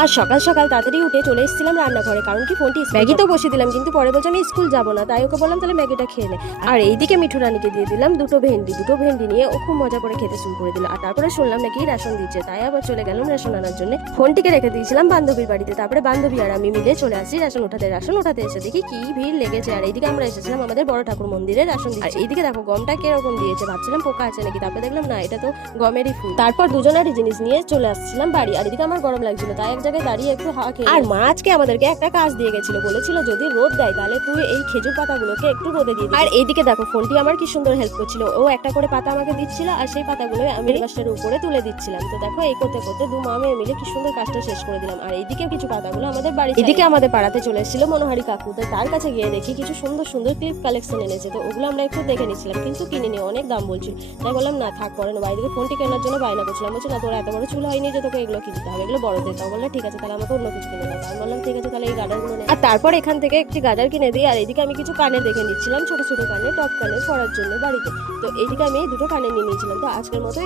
আর সকাল সকাল তাড়াতাড়ি উঠে চলে এসেছিলাম রান্নাঘরে, কারণ কি ফোনটি ম্যাগি তো বসিয়ে দিলাম, কিন্তু পরে বলছে আমি স্কুল যাবো না, তাই ওকে বললাম তাহলে ম্যাগিটা খেয়ে নে। আর এইদিকে মিঠু রানীকে দিয়ে দিলাম দুটো ভেন্ডি নিয়ে ও খুব মজা করে খেতে শুরু করে দিল। আর তারপরে শুনলাম নাকি রেশন দিচ্ছে, তাই আবার চলে গেলাম রেশন আনার জন্য। ফোনটিকে রেখে দিয়েছিলাম বান্ধবীর বাড়িতে, তারপরে বান্ধবী আর আমি মিলে চলে আসি রেশন উঠাতে এসে দেখি কি ভিড় লেগেছে। আর এইদিকে আমরা এসেছিলাম আমাদের বড় ঠাকুর মন্দিরে রেশন দিচ্ছে। আর এইদিকে দেখো গমটা কিরকম দিয়েছে, ভাবছিলাম পোকা আছে নাকি, তারপরে দেখলাম না, এটা তো গমেরই ফুল। তারপর দুজনেরই জিনিস নিয়ে চলে আসছিলাম বাড়ি। আর এদিকে আমার গরম লাগছিল, তাই এক জায়গায় দাঁড়িয়ে একটু হাওয়া খেয়ে। আর মা আজকে আমাদেরকে একটা কাজ দিয়ে গেছিল, বলেছিল যদি রোদ দেয় তাহলে তুই এই খেজুর পাতাগুলোকে একটু রোদে দিয়ে দিবি। আর এইদিকে দেখো ফোনটি আমার কি সুন্দর হেল্প করছিল, ও একটা করে পাতা আমাকে দিচ্ছিল আর সেই পাতাগুলো আমি গাছটার উপরে তুলে দিচ্ছিলাম। তো দেখো এই করতে করতে দু মা মেয়ে মিলে কি সুন্দর কাজটা শেষ করে দিলাম। আর এইদিকে কিছু পাতাগুলো আমাদের বাড়ি, এদিকে আমাদের পাড়াতে চলে এসেছিল মনোহারি কাকু, তো তার কাছে গিয়ে দেখি কিছু সুন্দর সুন্দর ক্লিপ কালেকশন এনেছে। তো ওগুলো আমরা একটু দেখে নিচ্ছিলাম, কিন্তু কিনিনি, অনেক দাম বলছিল। তাই বললাম না থাক, পরে নেবো। বাইরে ফোনটি কেনার জন্য বায়না করছিলাম, বলছে না তোর এত বড় চুল হয়নি যে তোকে এগুলো কিনতে হবে, এগুলো বড়দের। তাও বললাম ঠিক আছে তাহলে আমাকে অন্য কিছু কিনে দাও। আমি বললাম ঠিক আছে তাহলে এই গার্ডারগুলো নেই। আর তারপর এখান থেকে একটি গার্ডার কিনে দিই। আর এইদিকে আমি কিছু কানের দেখে নিচ্ছিলাম, ছোট ছোট কানে, টপ কানে পরার জন্য বাড়িতে। তো এইদিকে আমি দুটো কানে নিয়ে নিয়েছিলাম। তো আজকের মতো